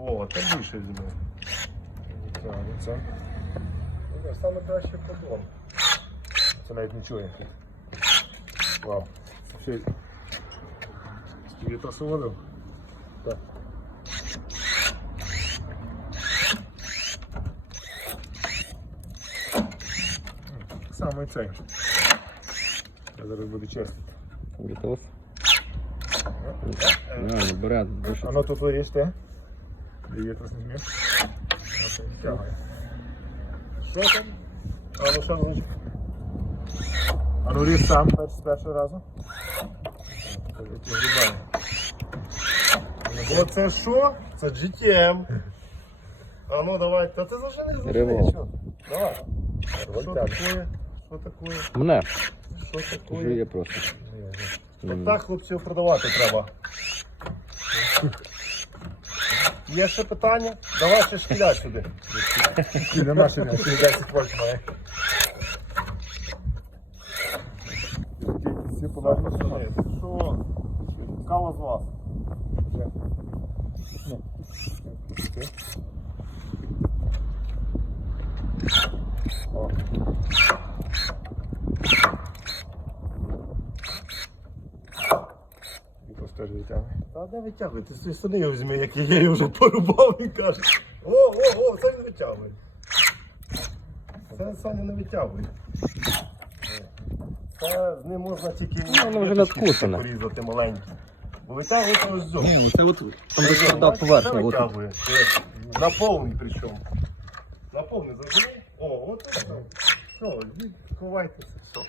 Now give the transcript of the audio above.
О, там більше візьме. Тягнеться. Ну, Саме краще подон. Це навіть не чує. Вау. Це ще й- Скільки та солодив? Так. Саме цей. Я зараз буду чистити. Готов? Реально, бере дуже. А ну тут виріжте. Дивіться, знімі. Оце, тягає. Що там? А ну що значить? А ну ріж сам перш, з першого разу. Вигрібаємо. Оце що? Це GTM. А ну давай, та ти зажени зажени. Ривок. що? Давай. Що таке? Що таке? Мене Що таке? жує просто. От так хлопців продавати треба. Є ще питання? Давай ще шкіля сюди. Нема ще не 10 вольт має. Всі положені. Що? Кава з вас. О. І теж витягує. Та де витягує? Ти свій сини його візьми, як я її вже порубав і каже. О, о, о, це не витягує. Це Саня не витягує. Це з ним можна тільки Ну, воно вже надкусане. порізати маленькі. Бо витягується ось зо. Це от там де тверда поверхня. Це От. витягує. Це На повний причому. На повний завжди. О, от це. Все, йдіть, ховайтеся. Все.